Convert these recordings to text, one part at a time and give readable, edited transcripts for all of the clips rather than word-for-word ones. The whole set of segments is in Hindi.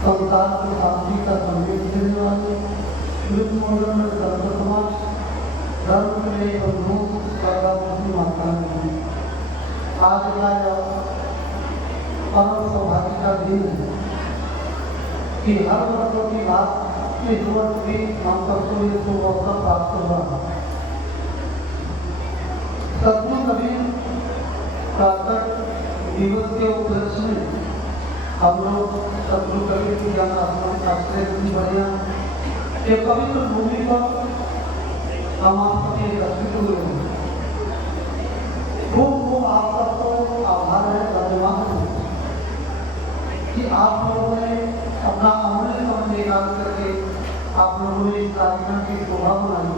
संसार की शांति का संदेश देने वाले धर्म समाज धर्म के माता आज का परम सौभाग्य का दिन है कि हर वर्गों की बात इस वर्ष भी हम सबको ये शुभ अवसर प्राप्त हुआ। सतगुरु कबीर प्राकट दिवस के उपलक्ष्य में हम लोग सतगुरु कबीर की ज्ञान आश्रय बढ़िया ये पवित्र भूमि पर हम आपके एकत्रित हुए हैं। खूब आप सबको आभार है, धन्यवाद है कि आप लोगों ने अपना अमूल्य समय निकाल करके आप लोगों ने इस कार्यक्रम की शोभा बनाई।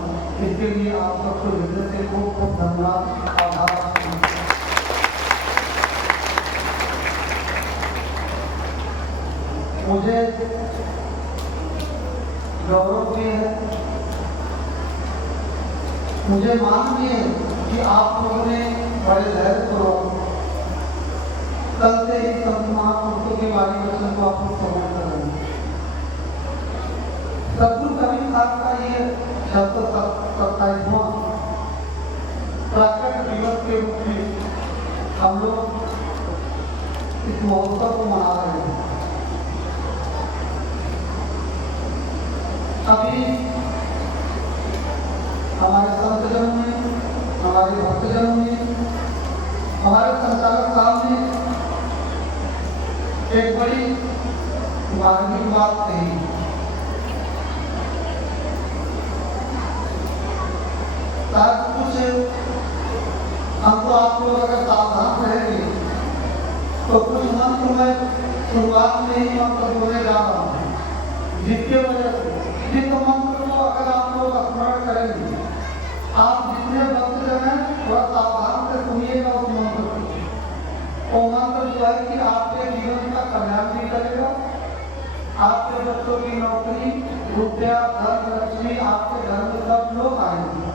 इसके लिए आप सबको हृदय से खूब खूब धन्यवाद आभार। मुझे गौरव भी है, मुझे मान भी है कि आप लोगों ने बड़े धैर्य पूर्वक कल से ही संत महापुरुषों के मार्गदर्शन को आप लोग समझ कर रहे हैं। सतगुरु कबीर साहब का ये 627वां प्राकट दिवस के रूप में हम लोग इस महोत्सव को मना रहे हैं। अभी हमारे संतजनों ने, हमारे भक्तजनों ने, हमारे संचालक साहब ने एक बड़ी मार्मिक बात कही। कुछ हमको आप लोग अगर सावधान रहेंगे तो कुछ मंत्र में शुरुआत में ही मंत्र बोले जा रहा हूँ, जिसके वजह से जिस मंत्र को अगर आप लोग स्मरण करेंगे, आप जितने भक्तजन हैं थोड़ा सावधान से सुनिएगा उस मंत्र को। वो मंत्र जो है कि आपके जीवन का कल्याण भी करेगा, आपके बच्चों की नौकरी, रुपया, धन, लक्ष्मी आपके घर में सब लोग आएंगे।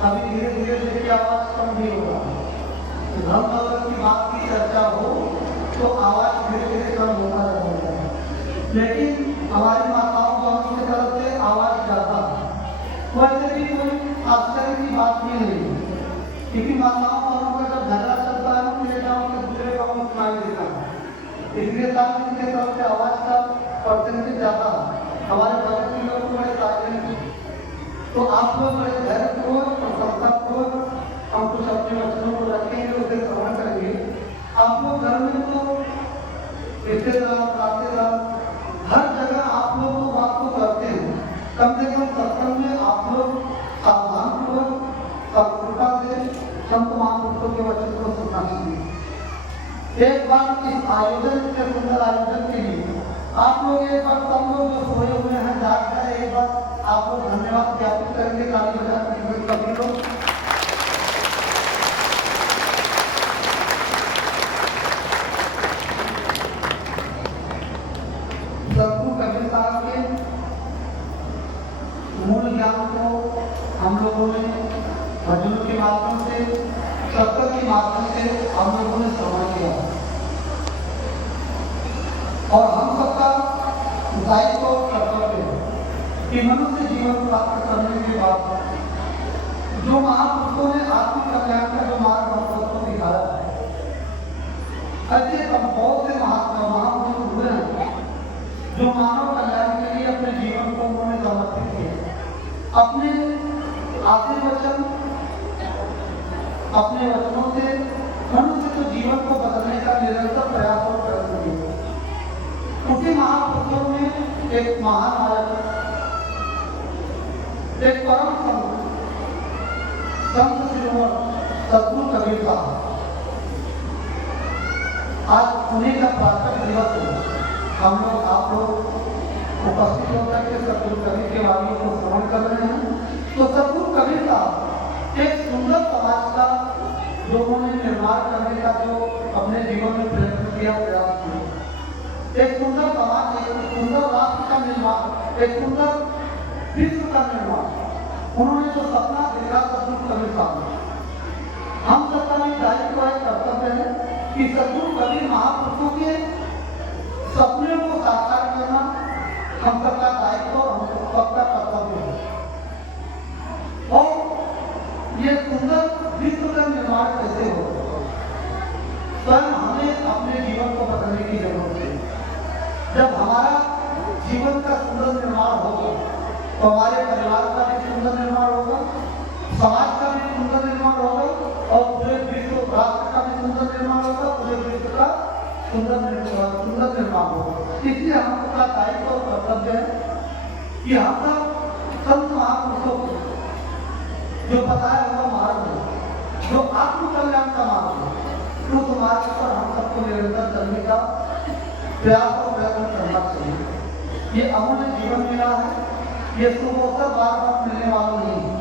अभी धीरे धीरे देखिए आवाज कम भी होगा। धन दौलत की बात की चर्चा हो तो आवाज धीरे धीरे कम होता रहेगा, लेकिन हमारी माताओं बहनों की तरफ से आवाज ज्यादा है। वैसे भी कोई आश्चर्य की बात भी नहीं, क्योंकि माताओं बहनों का जब झगड़ा चलता इसलिए ताकि इनके तरफ से आवाज का परसेंटेज ज्यादा है। हमारे बगल के लोग बड़े साइलेंट हैं, तो आप लोग बड़े धैर्यपूर्वक और संस्थापूर्वक हम कुछ अपने बच्चों को रखेंगे, उसे श्रवण करेंगे। आप लोग घर में तो रिश्तेदार नातेदार हर जगह आप लोग तो बात को करते हैं, कम से कम सत्संग में आप लोग सावधानपूर्वक सतर्कता से संत महापुरुषों के वचन को सुनना चाहिए। एक बार इस आयोजन के सुंदर आयोजन के लिए आप लोग एक बार सब लोग जो सोए हुए हैं जाग जाए, एक बार आप लोग धन्यवाद ज्ञापित करेंगे ताली बजाकर सभी लोग। सतगुरु कबीर साहब के मूल ज्ञान को हम लोगों ने भजन के माध्यम से, सत्संग के माध्यम से हम लोगों ने श्रवण किया और हम सबका दायित्व और कर्तव्य है कि मनुष्य जीवन प्राप्त करने के बाद जो महापुरुषों ने आत्म कल्याण का जो मार्ग हम सबको दिखाया है, ऐसे बहुत से महापुरुष हुए हैं जो मानव कल्याण के लिए अपने जीवन को उन्होंने समर्पित किया। अपने आशीर्वचन, अपने वचनों से मनुष्य के जीवन को बदलने का निरंतर प्रयास और प्रयत्न किया। उसी महापुरुषों में एक महान नायक, एक परम संत शिरोमणि सतगुरु कबीर साहब, आज उन्हीं का प्राकट दिवस है। हम लोग आप लोग उपस्थित होकर के सतगुरु कबीर के वाणियों को श्रवण कर रहे हैं। तो सतगुरु कबीर साहब एक सुंदर समाज का जो उन्होंने निर्माण करने का जो अपने जीवन में प्रयत्न किया, प्रयास किया, एक सुंदर समाज, एक सुंदर राष्ट्र का निर्माण, एक सुंदर विश्व का निर्माण उन्होंने जो सपना देखा सतगुरु कबीर साहब, हम सबका भी दायित्व है, कर्तव्य है कि सतगुरु कबीर महापुरुषों के सपने को साकार करना हम सबका दायित्व, हम सबका कर्तव्य है। और ये सुंदर विश्व का निर्माण कैसे हो, स्वयं हमें अपने जीवन को बदलने की जरूरत है। जब हमारा जीवन का सुंदर निर्माण होगा तो हमारे परिवार का भी सुंदर निर्माण होगा, समाज का भी सुंदर निर्माण होगा और पूरे विश्व राष्ट्र का भी सुंदर निर्माण होगा, पूरे विश्व का सुंदर निर्माण होगा। इसलिए हम सबका दायित्व और कर्तव्य है कि हम सब संत महापुरुषों को जो बताया हुआ मार्ग है, जो आत्म कल्याण का मार्ग है, उस मार्ग पर हम सबको निरंतर चलने का प्रयास और प्रयत्न करना चाहिए। ये अमूल्य जीवन मिला है, ये शुभ अवसर बार बार मिलने वाला नहीं है।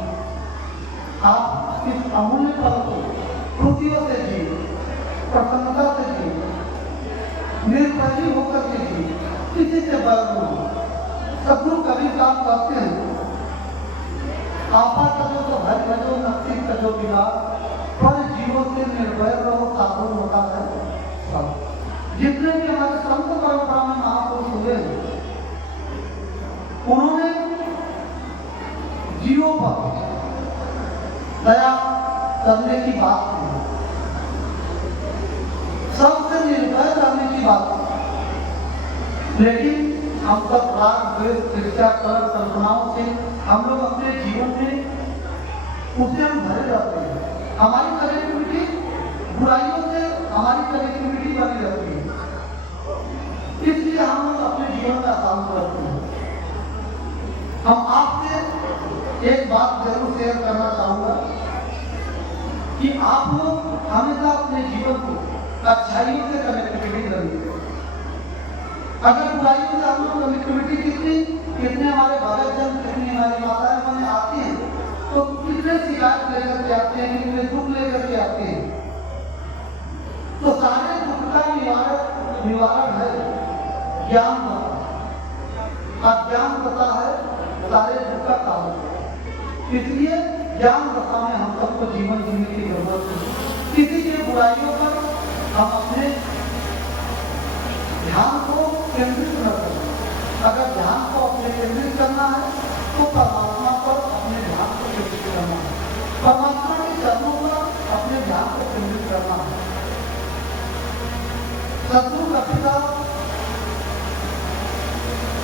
आप इस अमूल्य पल को खुशियों से जिए, प्रसन्नता से जिए, निर्भय होकर के जिए, किसी से बैर न हो। सतगुरु कबीर साहब कहते हैं, आपा करो तो भय भजो, नक्ति कजो बिलास, पर जीवों से निर्भय रहो, साधु होता है सब। जितने भी हमारे संत परंपरा में महापुरुष हुए हैं, उन्होंने जीवों पर दया करने की बात की, सबसे निर्भय रहने की बात की। लेकिन हम सब राग द्वेष ईर्ष्या कर कल्पनाओं से हम लोग अपने जीवन में उससे हम भरे रहते हैं। हमारी कनेक्टिविटी बुराइयों से हमारी कनेक्टिविटी बनी रहती है, इसलिए हम लोग अपने जीवन में अशांत रहते हैं। हम आपसे एक बात जरूर शेयर करना चाहूंगा कि आप लोग हमेशा अपने जीवन को अच्छाइयों से कनेक्टिविटी रखिए। अगर बुराइयों से हम लोग कनेक्टिविटी कितने हमारे भगतजन, कितनी हमारी माताएं बने आती हैं, तो कितने शिकायत लेकर के आते हैं, कितने दुख लेकर के आते हैं। तो सारे दुख का निवारण है ज्ञान दशा। अज्ञान दशा है सारे दुख का कारण। इसलिए ज्ञान दशा में हम सबको जीवन जीने की जरूरत है। किसी के बुराइयों पर हम अपने ध्यान को केंद्रित न करें। अगर ध्यान को अपने केंद्रित करना है तो परमात्मा पर अपने ध्यान को केंद्रित करना है, परमात्मा के चरणों पर अपने ध्यान को केंद्रित करना है। सतगुरु कबीर साहब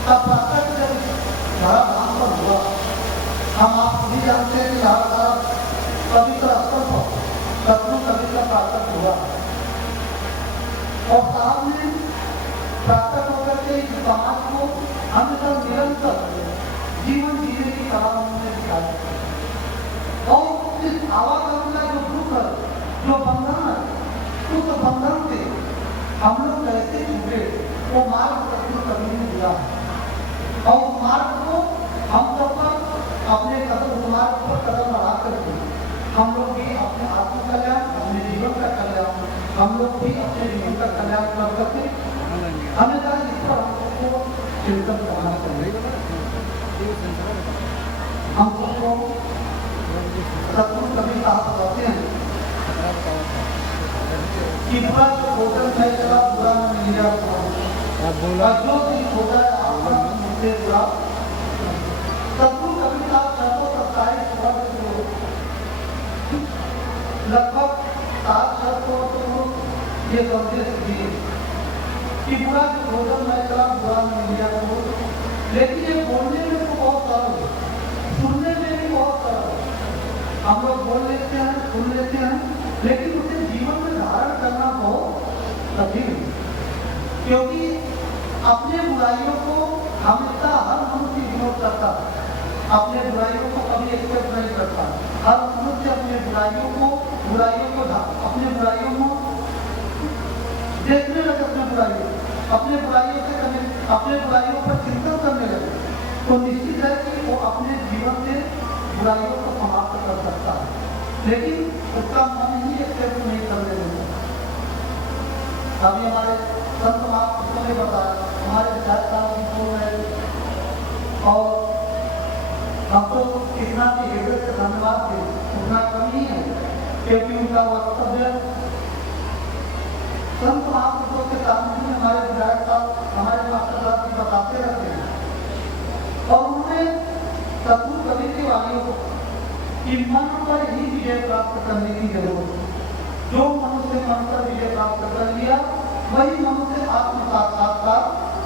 तब प्राकट जब धरा धाम पर हुआ, हम आप भी जानते हैं कि हर तरफ पवित्र स्थल पर शत्रु कवि का प्राकट हुआ और साहब ने प्राकट होकर के इस समाज को हमेशा निरंतर जीवन जीने की कला उन्होंने दिखाई और इस आवागमन का जो दुख है, जो बंधन है, उस बंधन से हम लोग कैसे छूटे वो मार्ग शत्रु कवि ने दिया और उस मार्ग को हम सब अपने कदम मार्ग पर कदम बढ़ा करके हम लोग भी अपने आत्म कल्याण, अपने जीवन का कल्याण, हम लोग भी अपने जीवन का कल्याण कर सकते। हमें इस पर हमको चिंतन करना चाहिए। हम सबको शत्रु कवि साहब कहते हैं कि बुरा जो भोजन है चला बुरा न मिला, जो दिन होता है आपका मुझसे बुरा। शत्रु कवि साहब 627 वर्ष लगभग 7 वर्ष ये संदेश दिए कि बुरा जो भोजन मैं चला बुरा नहीं लिया तो, लेकिन ये बोलने में तो बहुत सरल है, सुनने में भी बहुत सरल है। हम लोग बोल लेते हैं, सुन लेते हैं, लेकिन उसे जीवन में धारण करना बहुत कठिन है, क्योंकि अपने बुराइयों को हमेशा हर मनुष्य इग्नोर करता है, अपने बुराइयों को कभी एक्सेप्ट नहीं करता। हर मनुष्य अपने बुराइयों को अपने बुराइयों को देखने लगे, अपने बुराइयों से कभी अपने बुराइयों पर चिंतन करने लगे, तो निश्चित है कि वो अपने जीवन से बुराइयों को समाप्त कर सकता है, लेकिन उसका मन ही एक्सेप्ट नहीं करने देता। अभी हमारे संत महापुरुषों ने बताया, हमारे विधायक साहब बोल रहे और हमको कितना भी हृदय से धन्यवाद दे उतना कम ही है, क्योंकि उनका वक्तव्य संत महापुरुषों के सामने हमारे विधायक साहब, हमारे मास्टर साहब भी बताते रहते हैं और उन्होंने शत्रु कवि की वाणियों को कि मन पर ही विजय प्राप्त करने की जरूरत है। जो मनुष्य मन पर विजय प्राप्त कर लिया वही मनुष्य आत्म साक्षात्कार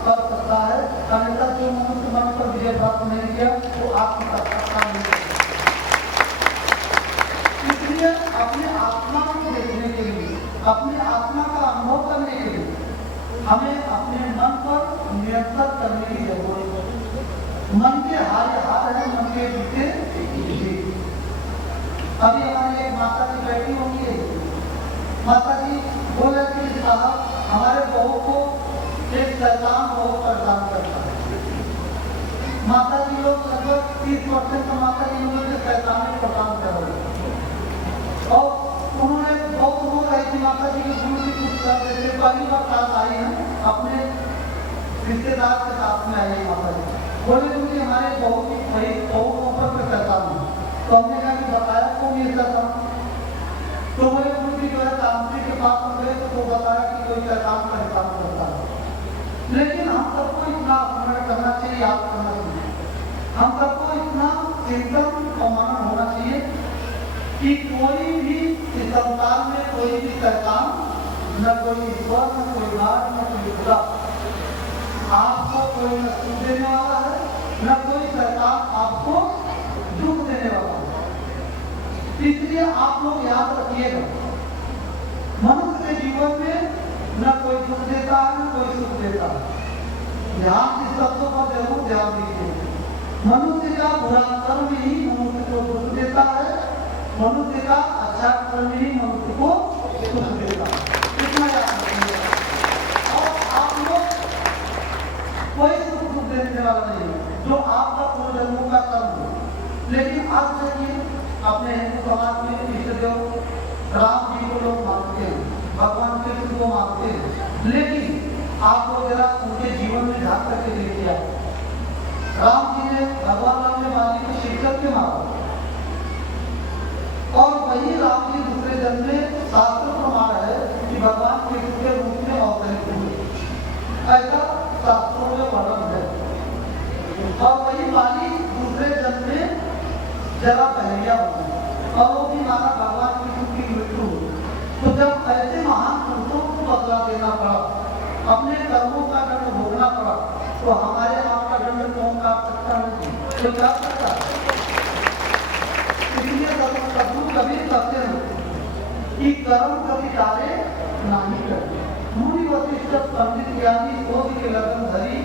कर सकता है, अन्यथा जो मनुष्य मन पर विजय प्राप्त नहीं किया वो आत्म साक्षात्कार नहीं कर सकता। इसलिए अपने आत्मा को देखने के लिए, अपने आत्मा का अनुभव करने के लिए हमें अपने मन पर नियंत्रण करने की जरूरत है। मन के हार है, मन के जीते। अभी हमारी एक माता जी बैठी होंगी, माता जी बोल रहे थे साहब हमारे बहू को एक शैतान बहुत परेशान करता है। माता जी लोग लगभग 30% माता जी लोगों से शैतान में परेशान कर रहे और उन्होंने बहुत हो रही थी माता जी के गुरु की कुछ कर रहे थे। पहली बार साथ आई है, अपने रिश्तेदार के साथ में आई है माता जी, बोले मुझे हमारे बहू की वही बहू ऊपर पे शैतान है। तो हमने कहा कि बताया कौन ये शैतान, तो बोले मुझे जो है तांत्रिक के पास में गए तो बताया कि कोई शैतान परेशान करता है। लेकिन हम सबको इतना स्मरण करना चाहिए, याद करना चाहिए, हम सबको इतना चिंतन और मनन होना चाहिए कि कोई भी इस संसार में कोई भी शैतान, न कोई ईश्वर, न कोई नाग, न कोई खुदा आपको कोई न सुख देने वाला है, न कोई शैतान आपको दुख देने वाला है। इसलिए आप लोग याद रखिएगा, मनुष्य के जीवन में न कोई दुख देता है, न कोई सुख देता है। ध्यान इस शब्दों पर जरूर ध्यान दीजिए। मनुष्य का बुरा कर्म ही मनुष्य को दुख देता है, मनुष्य का अच्छा कर्म ही मनुष्य को सुख देता है। इतना याद रखिएगा। और आप लोग कोई सुख देने वाला नहीं है, जो आपका पूर्व जन्मों का कर्म है। लेकिन आज देखिए अपने हिंदू समाज में इष्ट देव राम जी को लोग मानते हैं, भगवान कृष्ण को मानते हैं, लेकिन आप लोग जरा उनके जीवन में झांक करके देखिए। राम जी ने भगवान राम ने वाली को शिक्षक के मारा और वही राम जी दूसरे जन्म में शास्त्र प्रमाण है कि भगवान कृष्ण के रूप में अवतरित हुए, ऐसा शास्त्रों में वर्णन है। और वही वाली दूसरे जन्म में जरा पहलिया बना और वो भी माना भगवान कृष्ण की मृत्यु। तो जब ऐसे महान पुरुषों को बदला देना पड़ा, अपने कर्मों का दंड भोगना पड़ा, तो हमारे आपका में कौन काट सकता नहीं, कोई काट सकता। इसलिए सदगुरु कबीर कहते हैं कि कर्म कभी टाले नहीं करे। मुनि वशिष्ठ पंडित ज्ञानी क्रोध के लगन धरी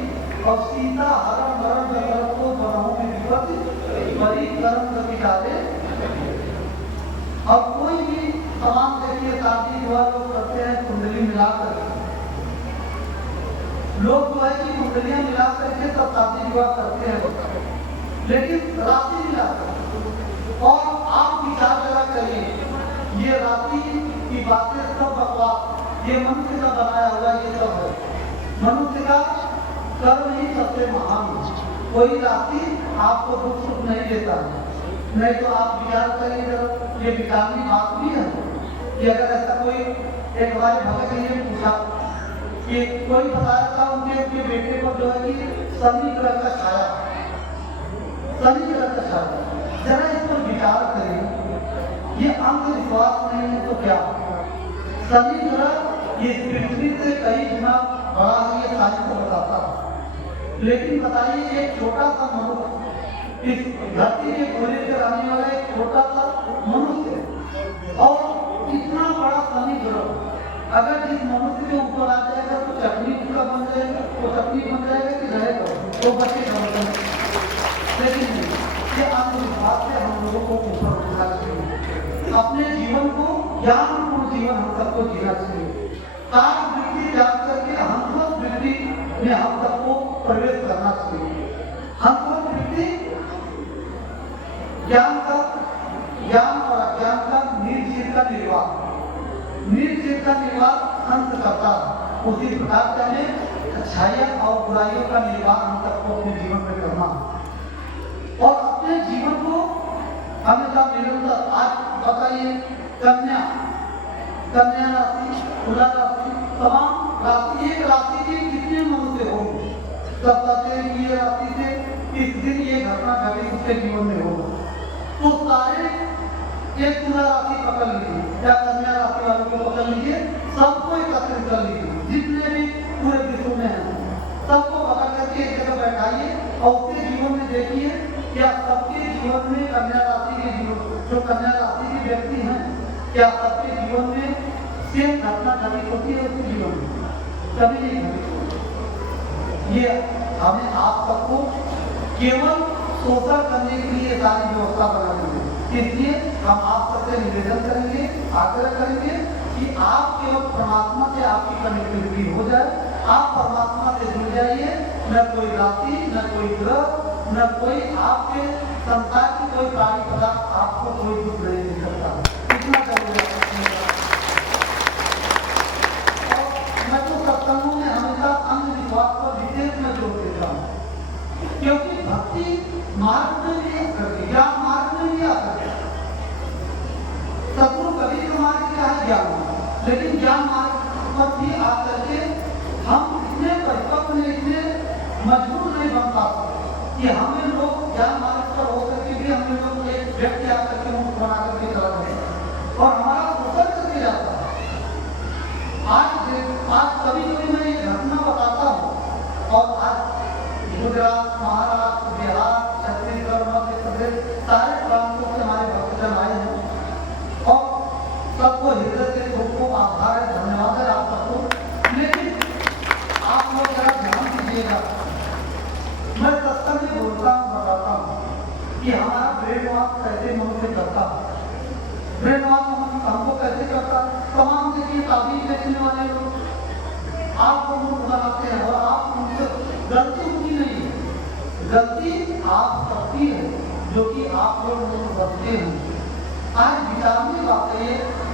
और सीता हरण मरण दशरथ को बनाओ में विपत्ति बड़ी कर्म कभी टाले। और कोई भी तमाम देखिए शादी विवाह लोग करते हैं कुंडली मिलाकर, लोग जो है कि कुंडलियां मिलाकर के सब शादी विवाह करते हैं, लेकिन राशि मिलाकर। और आप विचार करा करिए ये राशि की बातें सब बकवास, ये मनुष्य का बनाया हुआ ये सब है। मनुष्य का कर्म ही सबसे महान है। कोई राशि आपको दुख सुख नहीं देता है। नहीं तो आप विचार करिए, ये विचारनी बात भी है कि अगर ऐसा कोई एक हमारे भगत जी ने पूछा कि कोई बताया था उनके बेटे पर जो है कि शनि ग्रह का छाया, शनि ग्रह का छाया। जरा इस पर विचार करें, ये अंधविश्वास नहीं है तो क्या। शनि ग्रह इस पृथ्वी से कई गुना बड़ा है, ये साइंस को बताता है। लेकिन बताइए एक छोटा सा मनुष्य, इस धरती के गोले से रहने वाला एक छोटा सा मनुष्य और इतना बड़ा शनि ग्रह अगर जिस मनुष्य के ऊपर आ जाएगा तो चटनी का बन जाएगा, तो चटनी बन जाएगा कि रहेगा तो बचेगा। लेकिन ये अंधविश्वास से हम लोगों को ऊपर उठा चाहिए। अपने जीवन को ज्ञानपूर्ण जीवन हम सबको जीना चाहिए। कार्य वृत्ति जान करके हंसवत वृत्ति में हम सबको प्रवेश करना चाहिए। हंसवत वृत्ति ज्ञान और अज्ञान का निर्जीव का निर्वाह, निर्जीव का निर्वाह हंस करता है। उसी प्रकार से हमें अच्छाइयाँ और बुराइयों का निर्वाह हम सबको अपने जीवन में करना और अपने जीवन को हमेशा निरंतर। आज बताइए कन्या राशि, तुला राशि, तमाम राशि, एक राशि के कितने मनुष्य होंगे। तब तक ये राशि से इस दिन ये घटना घटी उसके जीवन में होगा। तो सारे एक तुला राशि पकड़ लीजिए या कन्या राशि वालों को पकड़ लीजिए, सबको एकत्रित कर लीजिए, जितने भी पूरे विश्व में हैं सबको पकड़ करके एक जगह बैठाइए और उसके जीवन में देखिए क्या सबके जीवन में कन्या राशि के जीवन, जो कन्या राशि के व्यक्ति हैं, क्या सबके जीवन में सेम घटना घटित होती है उसके जीवन में? कभी नहीं घटित। ये हमें आप सबको केवल शोषण करने के लिए सारी व्यवस्था बनानी है। इसलिए हम आप सबसे निवेदन करेंगे, आग्रह करेंगे कि आप केवल परमात्मा से आपकी कनेक्टिविटी हो जाए, आप परमात्मा से जुड़ जाइए। न कोई राशि, न कोई ग्रह, न कोई आपके संसार की कोई प्राणी पदार्थ आपको कोई दुख नहीं दे सकता। इतना जरूरी है। और मैं तो सत्संगों में हमेशा अंधविश्वास पर विशेष में जोर देता हूँ, क्योंकि भक्ति मार्ग में नहीं करती, ज्ञान मार्ग में नहीं आता। सदगुरु कबीर का मार्ग क्या है? ज्ञान। लेकिन ज्ञान मार्ग पर भी आकर के हम इतने परिपक्व नहीं, इतने मजबूर नहीं बन पाते कि हमें लोग ज्ञान मार्ग पर हो करके भी हमें लोग एक व्यक्ति आकर के मुक्त बना करके चला जाए और हमारा शोषण करके जाता है। आज कभी कभी मैं एक घटना बताता हूँ और आज गुजरात, महाराष्ट्र, बिहार, छत्तीसगढ़, मध्य प्रदेश सारे प्रांतों से हमारे भक्तजन आए हैं और सबको हृदय से सबको आभार है, धन्यवाद है आप सबको। लेकिन आप लोग जरा ध्यान दीजिएगा, मैं सत्संग में बोलता हूँ, बताता हूँ कि हमारा ब्रेन वॉश कैसे मनुष्य करता है। ब्रेन वॉश हमको कैसे करता है? तमाम देखिए ताबीज बेचने वाले लोग आपको मूर्ख बनाते हैं और आप उनसे गलती उनकी नहीं है, गलती आप सबकी है जो कि आप लोग मूर्ख बनते हैं। आज विचारने बात है,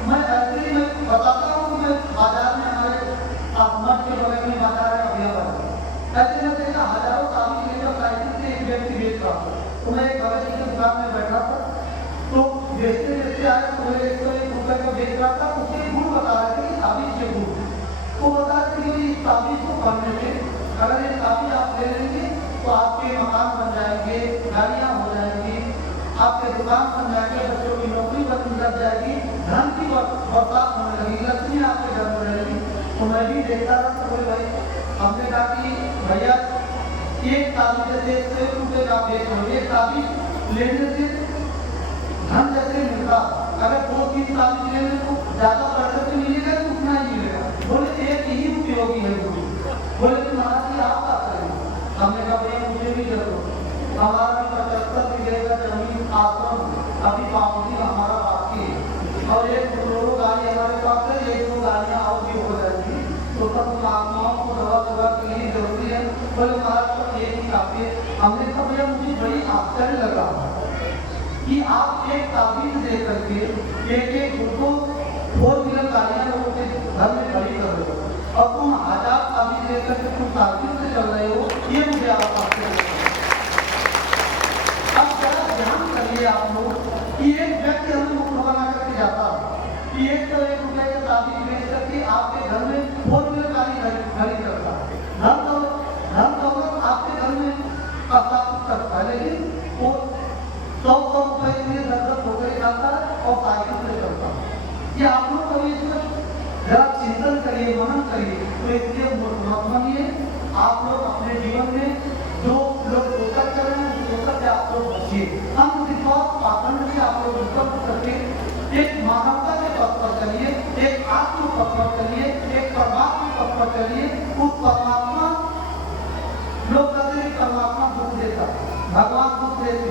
मैं ऐसे ही मैं बताता हूँ कि मैं बाजार में हमारे मठ के बगल में बाजार है अभिया बाजार, ऐसे में देखा हजारों ताबीज लेकर साइकिल से एक व्यक्ति बेच रहा था। तो मैं एक भगत जी की दुकान में बैठा था, तो बेचते बेचते आया तो मेरे 101 रुपये का बेच रहा था। उसके गुण बता रहे थे कि ताबीज के गुण, वो बता रहे थे कि इस ताबीज को पढ़ने से अगर ये ताबीज आप ले लेंगे तो आपके मकान बन जाएंगे, गाड़ियाँ हो जाएंगी, आपके दुकान बन जाएंगे, बच्चों की नौकरी लग जाएगी, धन की बरसात होने लगेगी, लक्ष्मी आपके घर में रहेगी। तो मैं भी देखता रहा तो बोले भाई, हमने कहा कि भैया एक ताबीज जैसे 100 रुपये का बेच हो, एक ताबीज लेने से धन जैसे मिलता, अगर 2-3 ताबीज लेने को ज्यादा बढ़कर तो मिलेगा तो उतना ही मिलेगा। बोले एक ही उपयोगी है गुरु। बोले कि महाराज जी आप क्या करेंगे? हमने कहा भैया मुझे भी जरूरत, हमारा 75 बीघे का जमीन आश्रम अभी पावती हमारा बाकी है और एक दो गाड़ी हमारे पास है, 1-2 गाड़ियाँ और भी हो जाएगी तो सब आत्माओं को दवा के लिए जरूरी है। बोले महाराज को ये ही काफी है। हमने कहा भैया मुझे बड़ी आश्चर्य लगा कि आप एक ताबीज दे करके एक को 4 व्हीलर गाड़ियाँ लोगों के घर में खड़ी कर रहे हो और तुम 1000 ताबीज दे करके तुम ताबीज से चल रहे हो, ये मुझे आप अब जरा ध्यान करिए आप लोग कि एक व्यक्ति हमें मुक्त बना करके जाता है कि 1 रुपये का ताबीज बेच करके आपके घर में 4 व्हीलर गाड़ी खड़ी करता है, धन दौलत आपके घर में स्थापित करता है, लेकिन वो 100 रुपए के लिए 10 रुपए खाता है और साइकिल से चलता है। ये आप लोग कभी इसमें जरा चिंतन करिए, मनन करिए। तो इसलिए मत बनिए, आप लोग अपने जीवन में जो लोग फोकस कर रहे हैं उस फोकस से आप लोग बचिए। अंधविश्वास पाखंड से आप लोग उत्तर करके एक मानवता के पथ पर चलिए, एक आत्म पथ पर चलिए, एक परमात्मा पथ पर चलिए। उस परमात्मा लोग कहते हैं परमात्मा दुख देता, भगवान दुख देते,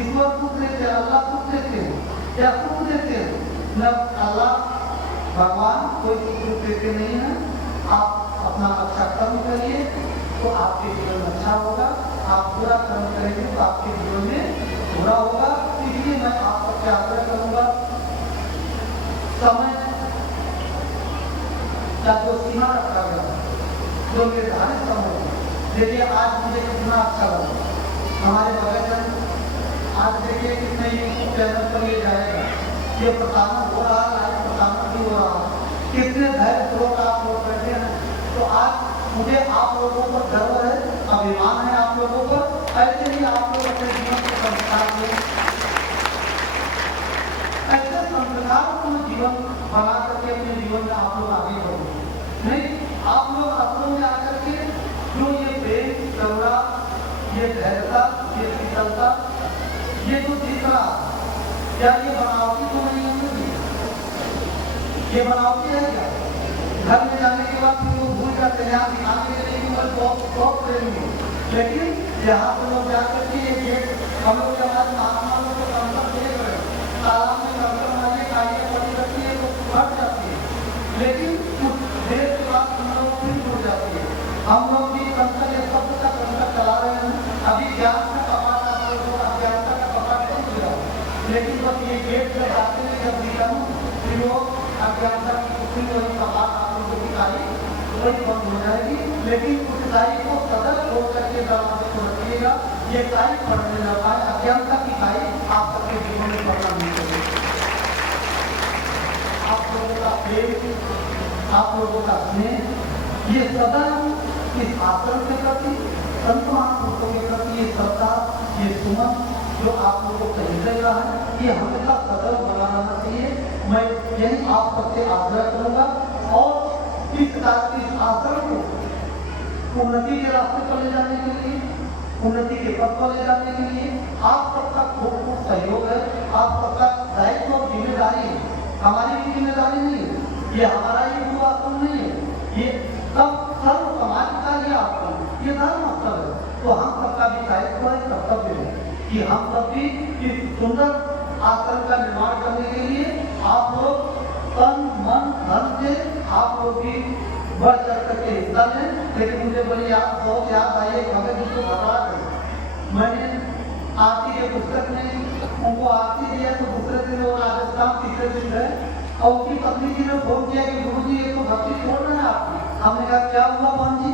ईश्वर सुख देते, अल्लाह सुख देते हैं या सुख देते हैं। न अल्लाह भगवान कोई सुख देते नहीं है। आप अपना अच्छा कर्म करिए तो आपके जीवन में अच्छा होगा, आप बुरा कर्म करेंगे तो आपके जीवन में बुरा होगा। इसलिए मैं आप सबसे आग्रह करूंगा, समय का जो सीमा रखा गया, जो निर्धारित समय, देखिए आज मुझे कितना अच्छा लगा, हमारे बगल आज देखिए कितने यूट्यूब चैनल पर ये जाएगा, ये प्रसारण हो रहा है, प्रसारण भी हो रहा है, कितने धैर्यपूर्वक आप लोग बैठे हैं। तो आज मुझे आप लोगों पर गर्व है, अभिमान है आप लोगों पर। ऐसे ही आप लोग अपने जीवन को संस्कार दें, ऐसे संस्कार को जीवन बना करके अपने जीवन में आप लोग आगे बढ़ो। नहीं, आप लोग अपनों में आकर के जो ये प्रेम, करुणा, ये धैर्यता, ये शीतलता, ये जो दिख रहा, क्या ये बनावटी तो नहीं होगी? ये बनावटी है क्या? घर में जाने के बाद फिर वो भूल जाते हैं, दिखाने के लिए कि बस बहुत प्रेमी, लेकिन यहाँ पर लोग जाकर के ये गेट हम लोग जब आज महात्माओं को कंकर देख रहे हैं, तालाब में कंकर मारिए, कालियाँ पड़ी रहती है तो फट जाती है, लेकिन कुछ देर के बाद हम लोग फिर जुड़ जाती है। हम लोग भी कंकर एक शब्द का कंकर चला रहे हैं, अभी ज्ञान का कपाट आप लोगों का अज्ञानता का कपाट नहीं खुला, लेकिन बस ये गेट जब आते हैं जब निकलूँ फिर वो अज्ञानता की कुछ वही कपाट आप लोगों की तारीख वही बंद हो जाएगी। लेकिन उस तारीख को सदर हो करके दरवाजे को रखिएगा, ये तारीख पढ़ने लगा है, अज्ञानता की तारीख आप सबके जीवन में पढ़ना नहीं चाहिए। आप लोगों का प्रेम, आप लोगों का स्नेह, ये सदर इस आचरण के प्रति, संत महापुरुषों के प्रति ये श्रद्धा, ये सुमन जो आप लोगों को हृदय का है, ये हमेशा सदैव बना रहना चाहिए। मैं यही आप सबसे आग्रह करूंगा और इस आचरण को उन्नति के रास्ते पर ले जाने के लिए, उन्नति के पथ पर ले जाने के लिए आप सबका खूब सहयोग है, आप सबका दायित्व और जिम्मेदारी है। हमारी भी जिम्मेदारी नहीं है, ये हमारा ही गुरु आश्रम नहीं है, ये सब सर्व समाज का ही आश्रम, ये धर्म आश्रम है। तो हम सबका भी दायित्व है, कर्तव्य है कि हम सब भी इस सुंदर आश्रम का निर्माण करने के लिए आप लोग तन मन धन से आप लोग भी बढ़ चढ़ करके हिस्सा लें। लेकिन मुझे बड़ी बहुत याद आई है, भगत जी को घबरा गए। मैंने आरती के पुस्तक में उनको आरती दिया तो दूसरे दिन वो राजस्थान तीसरे दिन गए और उसकी पत्नी जी ने फोन किया कि गुरु जी ये तो भक्ति छोड़ रहे हैं आपकी। हमने कहा क्या हुआ बहन जी?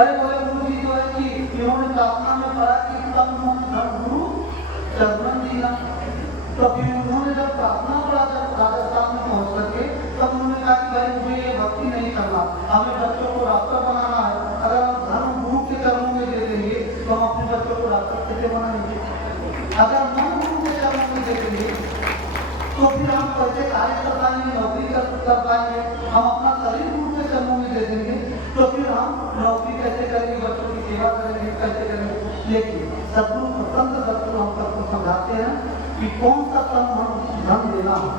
अरे बोले गुरु जी जो है कि इन्होंने प्रार्थना में पढ़ा कि तन मन धन गुरु चरण दिया। तो फिर उन्होंने जब प्रार्थना पढ़ा जब राजस्थान में पहुंच करके तब उन्होंने कहा कि भाई मुझे ये भक्ति नहीं करना, हमें बच्चों को डॉक्टर बनाना है। अगर हम धर्म गुरु के चरणों में दे देंगे तो हम अपने बच्चों को डॉक्टर कैसे बनाएंगे? अगर मन गुरु के चरणों में दे देंगे तो फिर हम कैसे कार्य कर पाएंगे, नौकरी कर पाएंगे? हम अपना शरीर गुरु के चरणों में दे देंगे तो फिर हम नौकरी कैसे करेंगे, बच्चों की सेवा करेंगे, कैसे करेंगे? कि कौन सा तन मन धन देना है।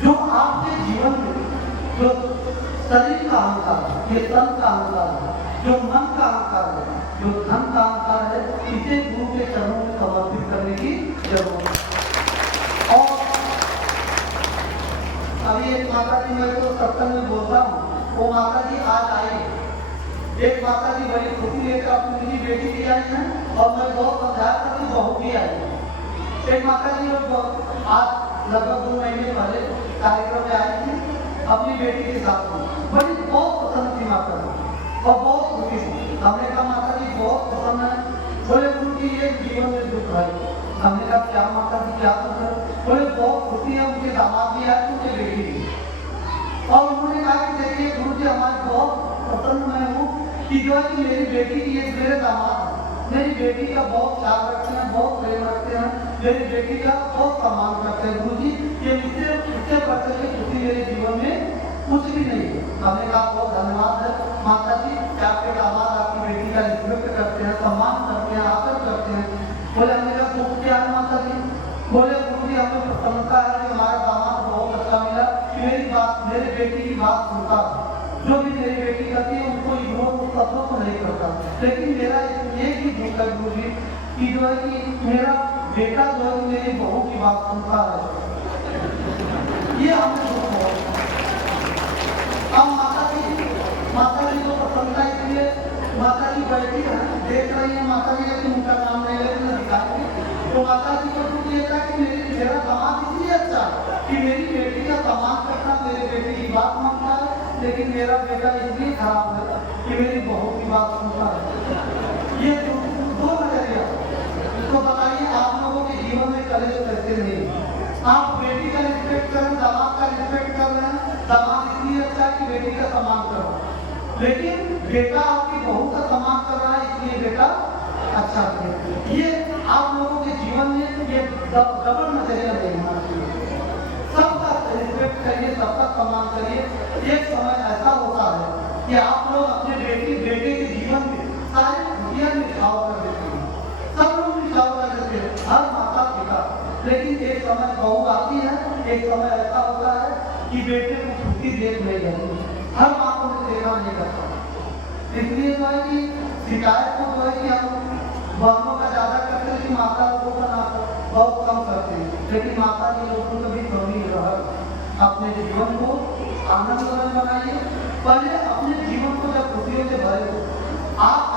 जो आपके जीवन में जो शरीर का अहंकार है, ये तन का अहंकार है, जो मन का अहंकार है, जो धन का अहंकार है, इसे गुरु के चरणों में समर्पित करने की जरूरत है। और अभी एक माता जी, मैं तो सत्संग में बोलता हूँ, वो माता जी आज आई। एक माता जी बड़ी खुशी लेकर अपनी बेटी की आई है, और मैं बहुत समझाया था कि बहू की आई है। एक माता जी आज लगभग 2 महीने पहले कार्यक्रम में आई थी अपनी बेटी के साथ में, बड़ी बहुत पसंद थी माता जी और बहुत खुशी थी। हमने कहा माता जी बहुत पसंद है। बोले गुरु जी ये जीवन में दुख है। हमने कहा क्या माता जी क्या दुख है? बोले बहुत खुशी है, उनके दामाद भी आए, उनके बेटी भी। और उन्होंने कहा कि देखिए गुरु जी हमारे बहुत प्रसन्न मैं हूँ कि जो है कि मेरी बेटी की ये मेरे दामाद मेरी बेटी का बहुत ख्याल रखते हैं, बहुत प्रेम रखते हैं, मेरी बेटी का बहुत सम्मान करते हैं। गुरु जी ये इससे बढ़कर के खुशी मेरे जीवन में कुछ भी नहीं है। हमने कहा बहुत धन्यवाद है माता जी कि आपके दामाद आपकी बेटी का रिस्पेक्ट करते हैं, सम्मान करते हैं, आदर करते हैं। बोले हमने कहा दुख क्या है माता जी? बोले गुरु जी हमें प्रसन्नता है कि हमारा दामाद बहुत अच्छा मिला, कि मेरी बात मेरे बेटी की बात सुनता है, जो भी मेरी बेटी करती है उनको इग्नोर शब्दों को नहीं करता। लेकिन मेरा एक ही दुख है गुरु जी कि जो है कि मेरा बेटा जो है मेरी बहू की बात सुनता है, ये हमें दुख है। अब माता जी को प्रसन्नता इसलिए माता जी बैठी है, देख रही है माता जी, लेकिन उनका नाम नहीं लेते दिखाएंगे। तो माता जी को दुख ये था कि मेरा दामाद इसलिए अच्छा कि मेरी बेटी का सम्मान करता, मेरी बेटी की बात मानता है, लेकिन मेरा बेटा इसलिए खराब है कि मेरी बहू की बात सुनता है। ये दो नजरिया। तो बताइए आप लोगों के जीवन में कलेश कैसे नहीं? आप बेटी का रिस्पेक्ट करें, दामाद का रिस्पेक्ट कर रहे हैं, दामाद इसलिए अच्छा है कि बेटी का सम्मान कर रहा है, लेकिन बेटा आपकी बहू का सम्मान कर रहा है इसलिए बेटा अच्छा है। ये आप लोगों के जीवन में ये डबल नजरिया नहीं होना चाहिए। सबका रिस्पेक्ट करिए, सबका सम्मान करिए। एक समय ऐसा होता है कि आप लोग अपने बेटे के जीवन में सारी खुशियां निछाव कर देते हैं, सब लोग निछाव कर देते हैं, हर माता पिता। लेकिन एक समय बहू आती है, एक समय ऐसा होता है कि बेटे को खुशी देख नहीं जाती, हर माँ को देखा नहीं जाता। इसलिए जो है कि शिकायत को जो है कि हम बहनों का ज्यादा करते हैं कि माता लोगों का ना बहुत कम करते हैं, लेकिन माता जी लोगों को भी कमी रहा। अपने जीवन को आनंदमय बनाइए। पहले अपने जीवन को जब खुशियों से भरे हो, आप